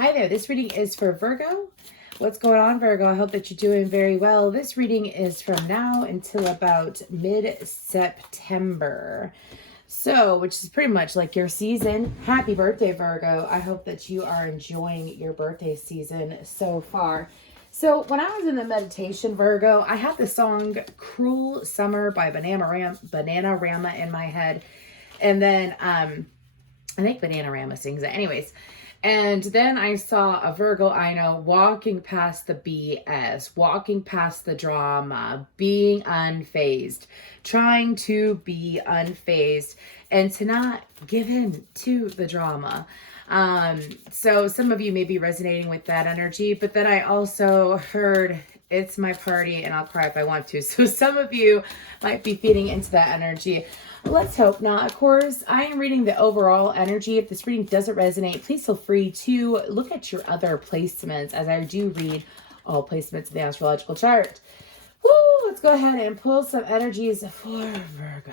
Hi there, this reading is for Virgo. What's going on, Virgo? I hope that you're doing very well. This reading is from now until about mid-September. So, which is pretty much like your season. Happy birthday, Virgo. I hope that you are enjoying your birthday season so far. So, when I was in the meditation, Virgo, I had the song Cruel Summer by Bananarama in my head. And then, I think Bananarama sings it. Anyways. And then I saw a Virgo I know walking past the BS, walking past the drama, being unfazed, trying to be unfazed and to not give in to the drama. So some of you may be resonating with that energy, but then I also heard it's my party and I'll cry if I want to. So some of you might be feeding into that energy. Let's hope not. Of course, I am reading the overall energy. If this reading doesn't resonate, please feel free to look at your other placements, as I do read all placements of the astrological chart. Woo! Let's go ahead and pull some energies for Virgo.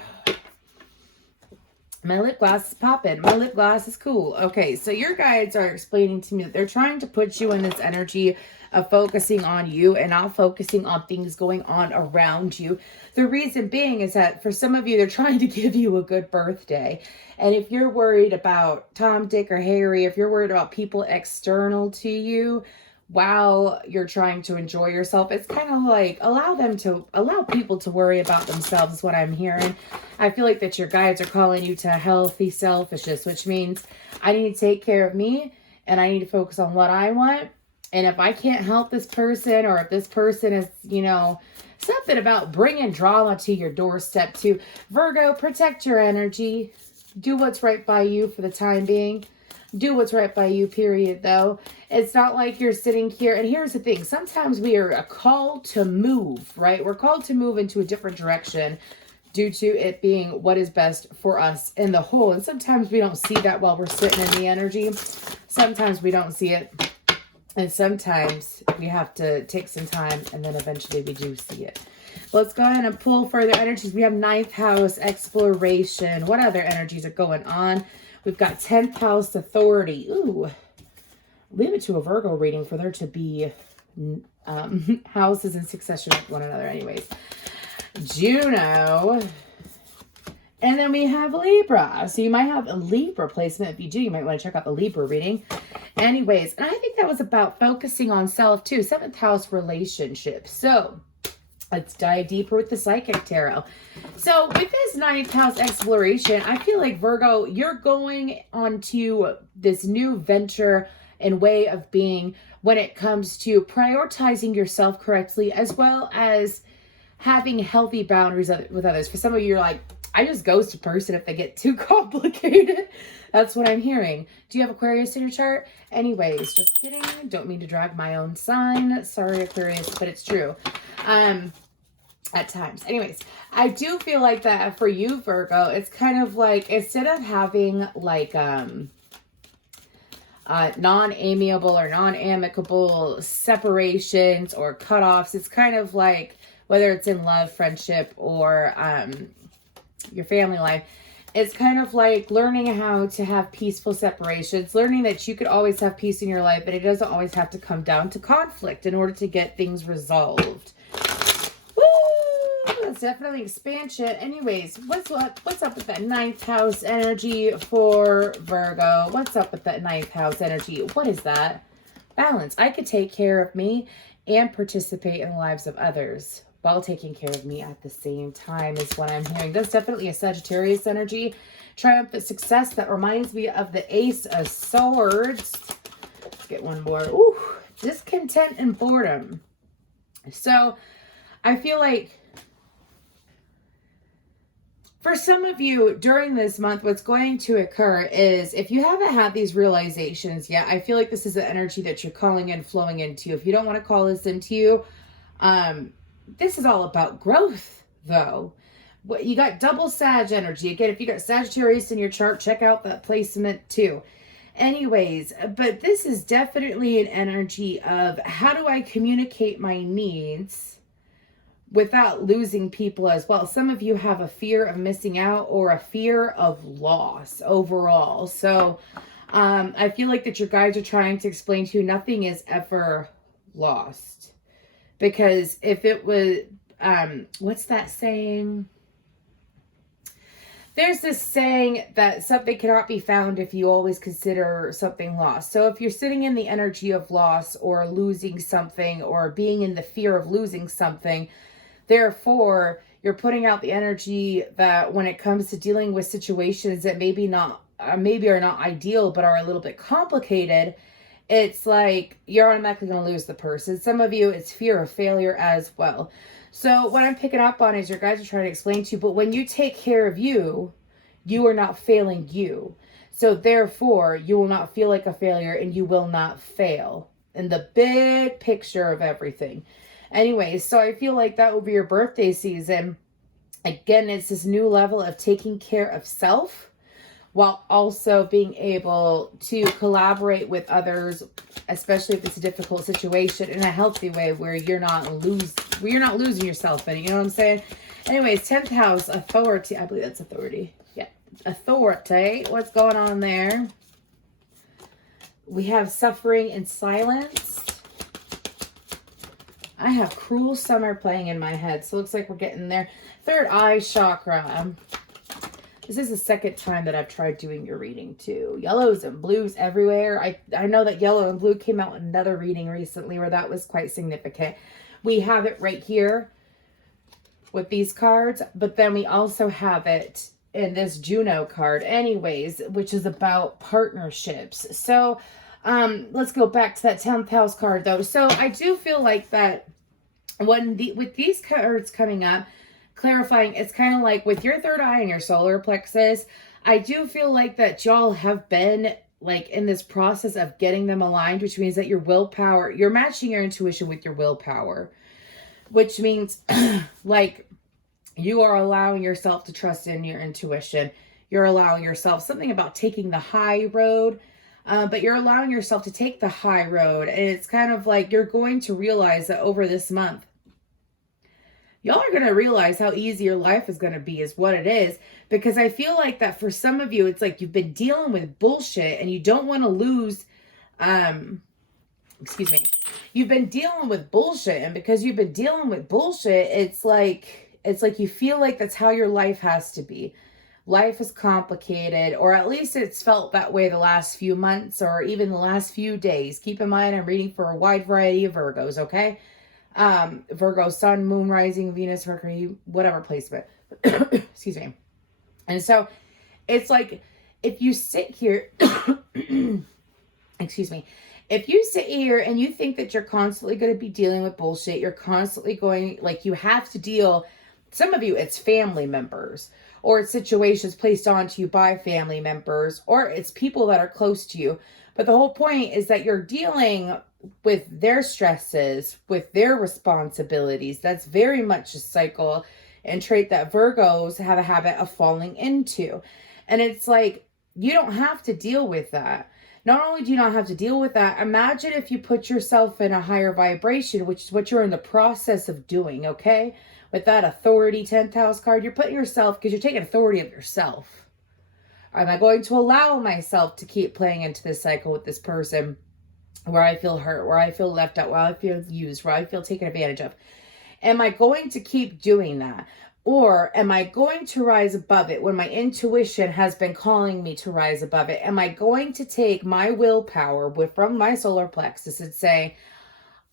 My lip gloss is popping. My lip gloss is cool. Okay, so your guides are explaining to me that they're trying to put you in this energy of focusing on you and not focusing on things going on around you. The reason being is that for some of you, they're trying to give you a good birthday. And if you're worried about Tom, Dick, or Harry, if you're worried about people external to you while you're trying to enjoy yourself, it's kind of like allow people to worry about themselves is what I'm hearing. I feel like that your guides are calling you to healthy selfishness, which means I need to take care of me and I need to focus on what I want. And if I can't help this person, or if this person is, something about bringing drama to your doorstep too. Virgo, protect your energy. Do what's right by you for the time being. Do what's right by you, period, though. It's not like you're sitting here. And here's the thing. Sometimes we are called to move, right? We're called to move into a different direction due to it being what is best for us in the whole. And sometimes we don't see that while we're sitting in the energy. Sometimes we don't see it. And sometimes we have to take some time and then eventually we do see it. Let's go ahead and pull further energies. We have 9th house, exploration. What other energies are going on? We've got 10th house, authority. Ooh, leave it to a Virgo reading for there to be houses in succession with one another anyways. Juno. And then we have Libra. So you might have a Libra placement. If you do, you might want to check out the Libra reading. Anyways, and I think that was about focusing on self too. 7th house, relationships. So let's dive deeper with the Psychic Tarot. So with this 9th house exploration, I feel like Virgo, you're going onto this new venture and way of being when it comes to prioritizing yourself correctly, as well as having healthy boundaries with others. For some of you, you're like, I just ghost a person if they get too complicated. That's what I'm hearing. Do you have Aquarius in your chart? Anyways, just kidding. Don't mean to drag my own sign. Sorry, Aquarius, but it's true. At times. Anyways, I do feel like that for you, Virgo, it's kind of like, instead of having like non-amiable or non-amicable separations or cutoffs, it's kind of like, whether it's in love, friendship, or your family life, it's kind of like learning how to have peaceful separations, learning that you could always have peace in your life, but it doesn't always have to come down to conflict in order to get things resolved. Woo! That's definitely expansion. Anyways, what's up with that 9th house energy for Virgo? What's up with that 9th house energy? What is that? Balance. I could take care of me and participate in the lives of others while taking care of me at the same time is what I'm hearing. That's definitely a Sagittarius energy. Triumphant success. That reminds me of the Ace of Swords. Let's get one more. Ooh, discontent and boredom. So I feel like for some of you during this month, what's going to occur is if you haven't had these realizations yet, I feel like this is the energy that you're calling in, flowing into. If you don't want to call this into you, this is all about growth, though. You got double Sag energy. Again, if you got Sagittarius in your chart, check out that placement too. Anyways, but this is definitely an energy of how do I communicate my needs without losing people as well. Some of you have a fear of missing out or a fear of loss overall. So I feel like that your guides are trying to explain to you nothing is ever lost. Because if it was, what's that saying? There's this saying that something cannot be found if you always consider something lost. So if you're sitting in the energy of loss or losing something or being in the fear of losing something, therefore, you're putting out the energy that when it comes to dealing with situations that maybe are not ideal, but are a little bit complicated, it's like you're automatically going to lose the person. Some of you, it's fear of failure as well. So what I'm picking up on is your guys are trying to explain to you, but when you take care of you, you are not failing you. So therefore, you will not feel like a failure and you will not fail in the big picture of everything. Anyways, so I feel like that over your birthday season, again, it's this new level of taking care of self while also being able to collaborate with others, especially if it's a difficult situation, in a healthy way where you're not losing yourself in it. You know what I'm saying? Anyways, 10th house, authority. I believe that's authority. Yeah, authority. What's going on there? We have suffering in silence. I have cruel summer playing in my head, so it looks like we're getting there. Third eye chakra. This is the second time that I've tried doing your reading too. Yellows and blues everywhere. I know that yellow and blue came out in another reading recently where that was quite significant. We have it right here with these cards, but then we also have it in this Juno card anyways, which is about partnerships. So let's go back to that 10th house card though. So I do feel like that with these cards coming up, clarifying, it's kind of like with your third eye and your solar plexus, I do feel like that y'all have been like in this process of getting them aligned, which means that your willpower, you're matching your intuition with your willpower, which means like you are allowing yourself to trust in your intuition. You're allowing yourself something about taking the high road, but you're allowing yourself to take the high road. And it's kind of like you're going to realize that over this month, y'all are going to realize how easy your life is going to be is what it is. Because I feel like that for some of you, it's like you've been dealing with bullshit and you don't want to lose, you've been dealing with bullshit. And because you've been dealing with bullshit, it's like you feel like that's how your life has to be. Life is complicated, or at least it's felt that way the last few months or even the last few days. Keep in mind, I'm reading for a wide variety of Virgos, okay? Virgo, sun, moon, rising, Venus, Mercury, whatever placement. Excuse me. And so it's like, if you sit here, excuse me, if you sit here and you think that you're constantly going to be dealing with bullshit, you're constantly going, like you have to deal, some of you, it's family members, or it's situations placed onto you by family members, or it's people that are close to you. But the whole point is that you're dealing with their stresses, with their responsibilities. That's very much a cycle and trait that Virgos have a habit of falling into. And it's like, you don't have to deal with that. Not only do you not have to deal with that, imagine if you put yourself in a higher vibration, which is what you're in the process of doing, okay? With that authority 10th house card, you're putting yourself, because you're taking authority of yourself. Am I going to allow myself to keep playing into this cycle with this person where I feel hurt, where I feel left out, where I feel used, where I feel taken advantage of? Am I going to keep doing that? Or am I going to rise above it when my intuition has been calling me to rise above it? Am I going to take my willpower from my solar plexus and say,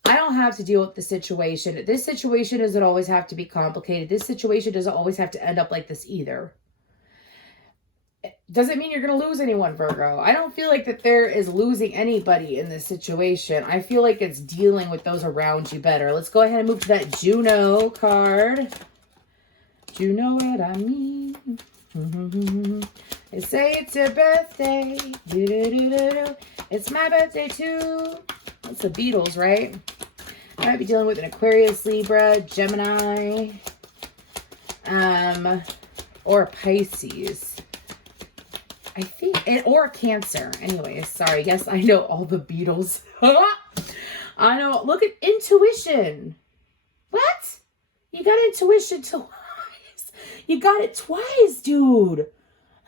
I don't have to deal with the situation. This situation doesn't always have to be complicated. This situation doesn't always have to end up like this either. Doesn't mean you're going to lose anyone, Virgo. I don't feel like that there is losing anybody in this situation. I feel like it's dealing with those around you better. Let's go ahead and move to that Juno card. Do you know what I mean? They say it's your birthday. It's my birthday too. That's the Beatles, right? I might be dealing with an Aquarius, Libra, Gemini, or Pisces. I think, or Cancer. Anyways, sorry. Yes, I know all the Beatles. I know. Look at intuition. What? You got intuition twice. You got it twice, dude.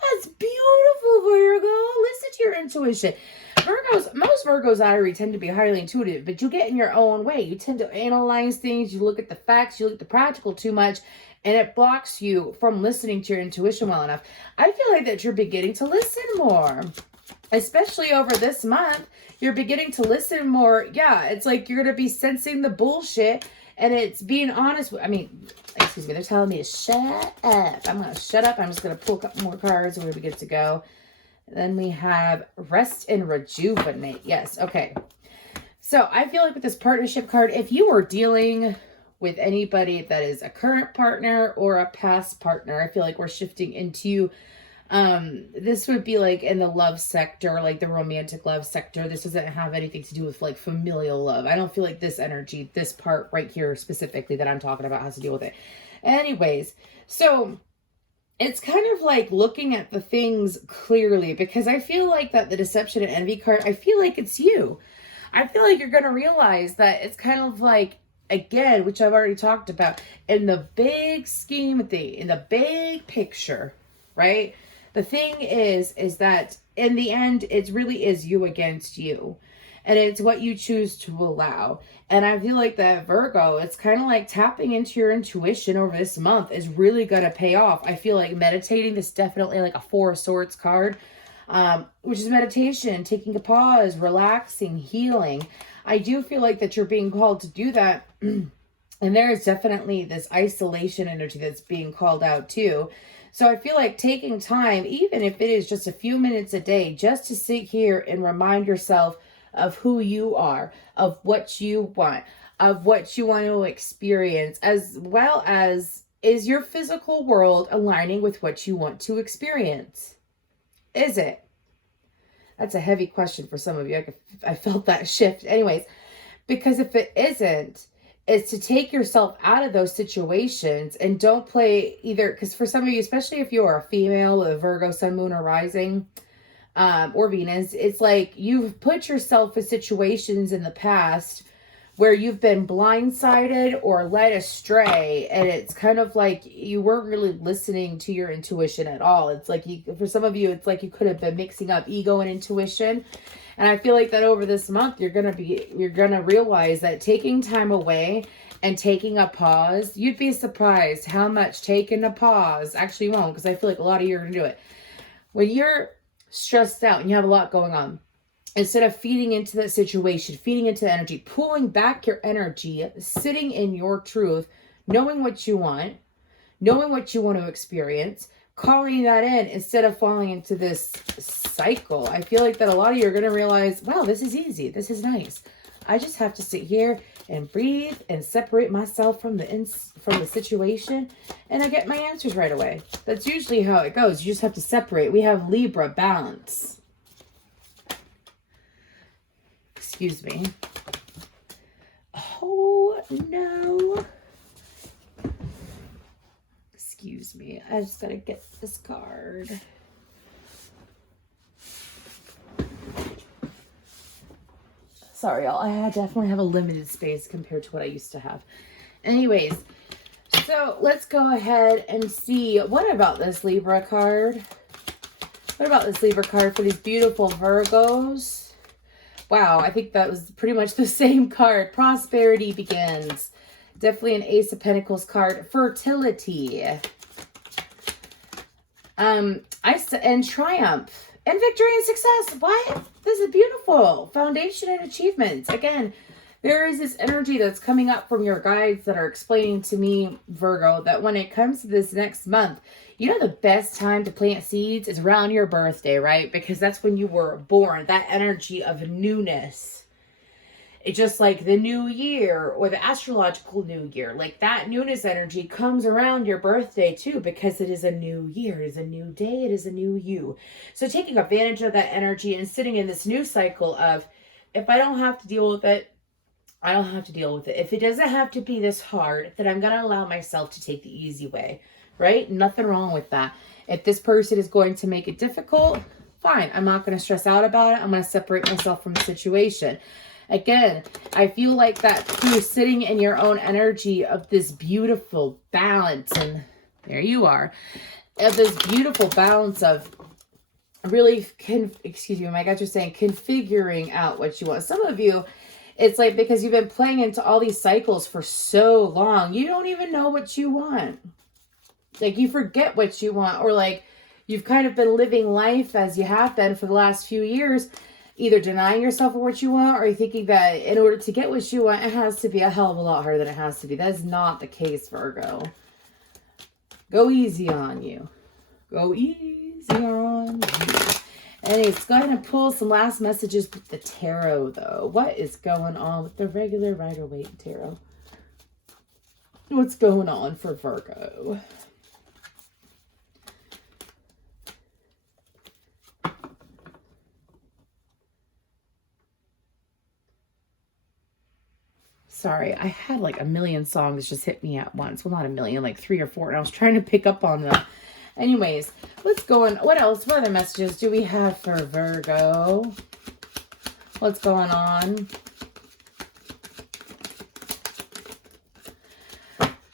That's beautiful, Virgo. Listen to your intuition. Most Virgos I already tend to be highly intuitive, but you get in your own way. You tend to analyze things, you look at the facts, you look at the practical too much, and it blocks you from listening to your intuition well enough. I feel like that you're beginning to listen more, especially over this month. You're beginning to listen more. Yeah, it's like you're going to be sensing the bullshit, and it's being honest. I mean, excuse me, they're telling me to shut up. I'm going to shut up. I'm just going to pull a couple more cards and we're good to go. Then we have rest and rejuvenate. Yes. Okay. So I feel like with this partnership card, if you are dealing with anybody that is a current partner or a past partner, I feel like we're shifting into, this would be like in the love sector, like the romantic love sector. This doesn't have anything to do with like familial love. I don't feel like this energy, this part right here specifically that I'm talking about has to deal with it. Anyways, so it's kind of like looking at the things clearly, because I feel like that the deception and envy card, I feel like it's you. I feel like you're going to realize that it's kind of like, again, which I've already talked about, in the big scheme of things, in the big picture, right? The thing is that in the end, it really is you against you. And it's what you choose to allow. And I feel like that Virgo, it's kind of like tapping into your intuition over this month is really going to pay off. I feel like meditating, this is definitely like a Four of Swords card, which is meditation, taking a pause, relaxing, healing. I do feel like that you're being called to do that. And there is definitely this isolation energy that's being called out too. So I feel like taking time, even if it is just a few minutes a day, just to sit here and remind yourself of who you are, of what you want, of what you want to experience, as well as, is your physical world aligning with what you want to experience? Is it? That's a heavy question for some of you. I felt that shift. Anyways, because if it isn't, it's to take yourself out of those situations and don't play either. Because for some of you, especially if you're a female with a Virgo, sun, moon, or rising, or Venus, it's like you've put yourself in situations in the past where you've been blindsided or led astray, and it's kind of like you weren't really listening to your intuition at all. It's like for some of you, it's like you could have been mixing up ego and intuition. And I feel like that over this month, you're going to realize that taking time away and taking a pause, you'd be surprised how much taking a pause, actually you won't, because I feel like a lot of you are going to do it. When you're stressed out and you have a lot going on, instead of feeding into that situation, feeding into the energy, pulling back your energy, sitting in your truth, knowing what you want to experience, calling that in instead of falling into this cycle. I feel like that a lot of you are going to realize, wow, this is easy. This is nice. I just have to sit here and breathe and separate myself from the situation, and I get my answers right away. That's usually how it goes. You just have to separate. We have Libra, balance. Excuse me. Oh, no. Excuse me. I just gotta get this card. Sorry, y'all. I definitely have a limited space compared to what I used to have. Anyways, so let's go ahead and see. What about this Libra card? What about this Libra card for these beautiful Virgos? Wow, I think that was pretty much the same card. Prosperity begins. Definitely an Ace of Pentacles card. Fertility. And triumph. And victory and success. What? This is beautiful. Foundation and achievements. Again, there is this energy that's coming up from your guides that are explaining to me, Virgo, that when it comes to this next month, you know the best time to plant seeds is around your birthday, right? Because that's when you were born. That energy of newness. It's just like the new year or the astrological new year. Like that newness energy comes around your birthday too, because it is a new year. It is a new day. It is a new you. So taking advantage of that energy and sitting in this new cycle of, if I don't have to deal with it, I don't have to deal with it. If it doesn't have to be this hard, then I'm going to allow myself to take the easy way, right? Nothing wrong with that. If this person is going to make it difficult, fine. I'm not going to stress out about it. I'm going to separate myself from the situation. Again, I feel like that through sitting in your own energy of this beautiful balance, and there you are. of this beautiful balance of really, excuse me, my guys are saying configuring out what you want. Some of you, it's like because you've been playing into all these cycles for so long, you don't even know what you want. Like you forget what you want, or like you've kind of been living life as you have been for the last few years, either denying yourself of what you want, or you're thinking that in order to get what you want, it has to be a hell of a lot harder than it has to be. That is not the case, Virgo. Go easy on you. Go easy on you. Anyways, go ahead and pull some last messages with the tarot, though. What is going on with the regular Rider-Waite tarot? What's going on for Virgo? Sorry, I had like a million songs just hit me at once. Well, not a million, like 3 or 4. And I was trying to pick up on them. Anyways, let's go on. What else? What other messages do we have for Virgo? What's going on?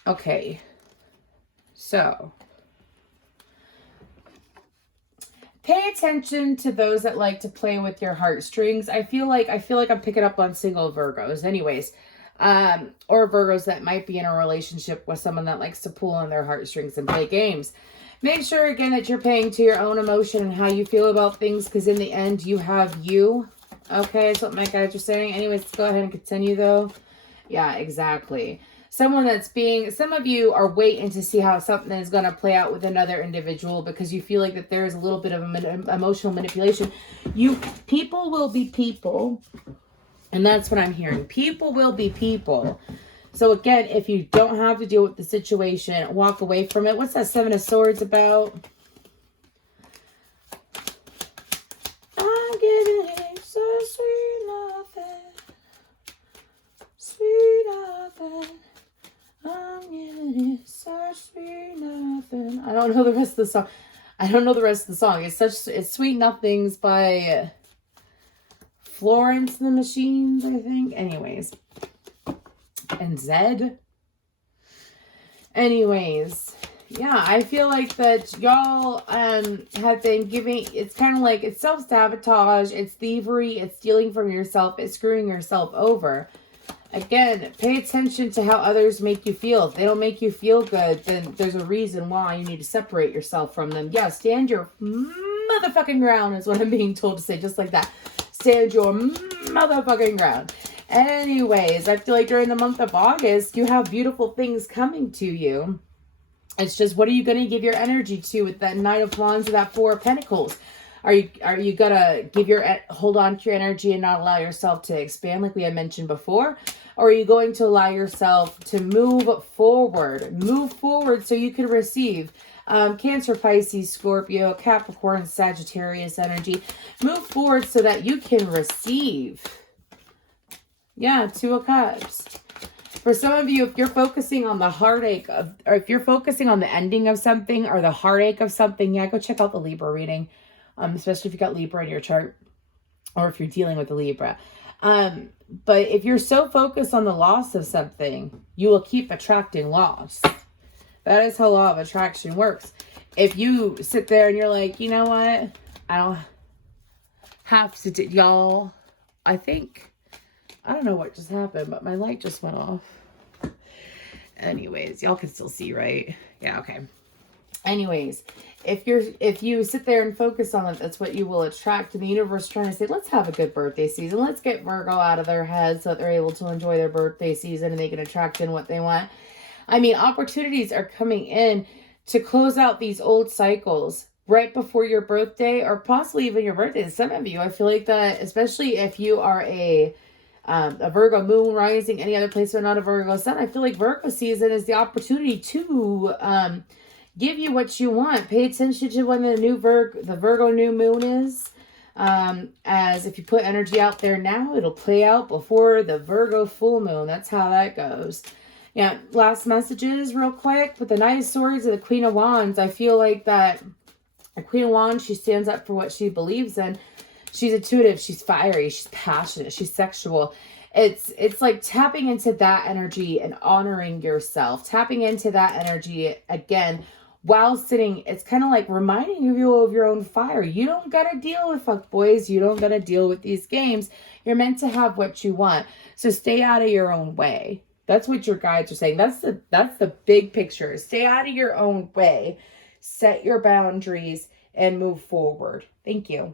Okay. So, pay attention to those that like to play with your heartstrings. I feel like I'm picking up on single Virgos. Anyways, or Virgos that might be in a relationship with someone that likes to pull on their heartstrings and play games. Make sure, again, that you're paying to your own emotion and how you feel about things, because in the end, you have you. Okay, that's what my guys are saying. Anyways, let's go ahead and continue, though. Yeah, exactly. Some of you are waiting to see how something is going to play out with another individual because you feel like that there is a little bit of emotional manipulation. People will be people. And that's what I'm hearing. People will be people. So again, if you don't have to deal with the situation, walk away from it. What's that 7 of Swords about? I'm giving it so sweet nothing. Sweet nothing. I'm giving it so sweet nothing. I don't know the rest of the song. It's Sweet Nothings by Florence and the Machines, I think. Anyways. And Zed. Anyways, yeah, I feel like that y'all have been giving, it's kind of like, it's self-sabotage, it's thievery, it's stealing from yourself, it's screwing yourself over. Again, pay attention to how others make you feel. If they don't make you feel good, then there's a reason why you need to separate yourself from them. Yeah, stand your motherfucking ground is what I'm being told to say, just like that. Stand your motherfucking ground. Anyways, I feel like during the month of August, you have beautiful things coming to you. It's just, what are you going to give your energy to with that Knight of Wands or that 4 of Pentacles? Are you going to hold on to your energy and not allow yourself to expand like we had mentioned before? Or are you going to allow yourself to move forward? Move forward so you can receive. Cancer, Pisces, Scorpio, Capricorn, Sagittarius energy. Move forward so that you can receive. Yeah, 2 of Cups. For some of you, if you're focusing on the heartache of, or if you're focusing on the ending of something or the heartache of something, yeah, go check out the Libra reading. Especially if you got Libra in your chart or if you're dealing with a Libra. But if you're so focused on the loss of something, you will keep attracting loss. That is how law of attraction works. If you sit there and you're like, you know what? I don't have to do, y'all, I don't know what just happened, but my light just went off. Anyways, y'all can still see, right? Yeah, okay. Anyways, if you sit there and focus on it, that's what you will attract. And the universe is trying to say, let's have a good birthday season. Let's get Virgo out of their heads so that they're able to enjoy their birthday season and they can attract in what they want. I mean, opportunities are coming in to close out these old cycles right before your birthday or possibly even your birthday. Some of you, I feel like that, especially if you are a Virgo moon rising, any other placement, not a Virgo sun, I feel like Virgo season is the opportunity to give you what you want. Pay attention to when the Virgo new moon is. As if you put energy out there now, it'll play out before the Virgo full moon. That's how that goes. Yeah, last messages real quick. With the Knight of Swords and the Queen of Wands, I feel like that the Queen of Wands, she stands up for what she believes in. She's intuitive, she's fiery, she's passionate, she's sexual. It's like tapping into that energy and honoring yourself. Tapping into that energy, again, while sitting, it's kind of like reminding you of your own fire. You don't got to deal with fuckboys. You don't got to deal with these games. You're meant to have what you want. So stay out of your own way. That's what your guides are saying. That's the big picture. Stay out of your own way. Set your boundaries and move forward. Thank you.